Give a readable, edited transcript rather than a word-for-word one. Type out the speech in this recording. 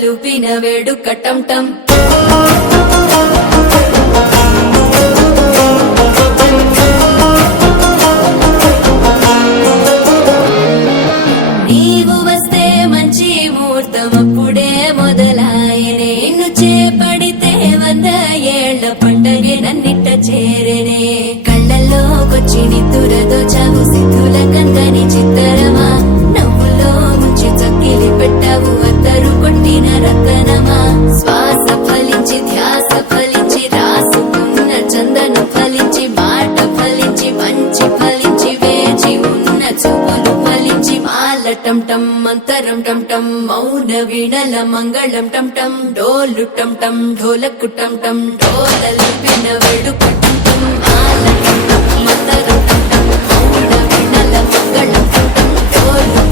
లూపిన వేడుక టం టం నీవు వస్తే మంచి ముహూర్తం అప్పుడే మొదలాయనే నిన్ను చేపడితే 100 ఏళ్ల పండగే నన్నిట్ట చేరనే కళ్ళల్లోకొచ్చి నిద్దురదోచావు సిద్ధుల కందని చిత్తరమా నవ్వులో ముంచి చక్కిలి పెట్టావు అత్తరు కొట్టిన రతనమా శ్వాస ఫలించి ధ్యాస ఫలించి రాసుకున్న చందనం ఫలించి మాట ఫలించి మంచి ఫలించి వేచి ఉన్న చూపులు ఫలించి మాల టం టం మంతరం టం టం మౌన వీణల మంగళం టం టం డోలు టం టం ఢోలకు టం టం డోలలు విన వేడుక టం టం మాల టం టం మంతరం టం టం మౌన వీణల మంగళం టం టం డోలు